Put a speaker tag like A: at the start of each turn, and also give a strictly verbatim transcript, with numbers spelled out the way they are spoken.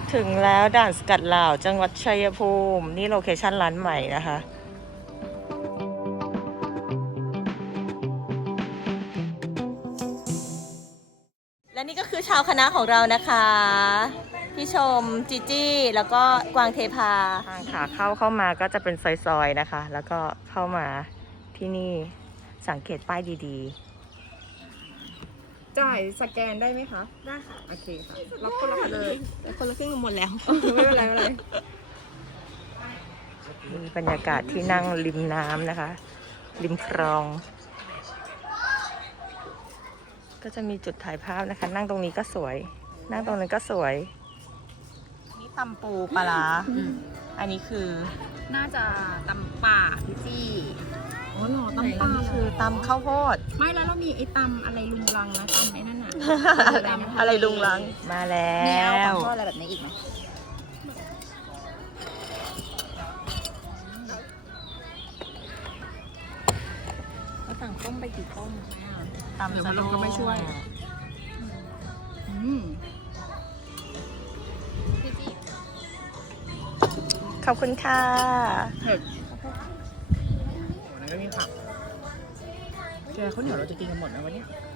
A: ถึงแล้วด่านสกัดลาวจังหวัดชัยภูมินี่โลเคชั่นร้านใหม่นะคะและนี่ก็คือชาวคณะของเรานะคะพี่ชมจีจี้แล้วก็กวางเทพาทางขาเข้าเข้ามาก็จะเป็นซอยๆนะคะแล้วก็เข้ามาที่นี่สังเกตป้ายดีๆ
B: จ่ายสแกนได้ไหมคะได้ค่ะโอเคค่ะรับคนละคนเลย
A: แต่คนละครึ่งหมดแล้ว
B: ไม่เป็นไรไม่เป็นไร
A: มีบรรยากาศที่นั่งริมน้ำนะคะริมคลองก็จะมีจุดถ่ายภาพนะคะนั่งตรงนี้ก็สวยนั่งตรงนั้นก็สวยนี่ตำปูปลาร้าอันนี้คือ
C: น่าจะตำป่าพี่จี้
B: อ๋อเหรอตำ
A: อันนี้คือตำข้าวโพด
C: ไม่แล้วเรามีไอ้ตำอะไรลุงลังนะตำไอ้นั่นน่ะ
A: อะไรลุงลังมาแล้
C: มีเอา
A: ว
C: ของทอดอะไรแบบนี้อีกไหมเขาสั่งต้มไปกี่ต้ม
A: ตำ
B: เดี๋ยวพัดลมก็ไม่ช่วยอืม
C: พี่จี้
A: ขอบคุณค่ะ
B: เผ็ดวันนี้ก็มีผักแกข้าวเหนียวเราจะกินกันหมดนะวันนี้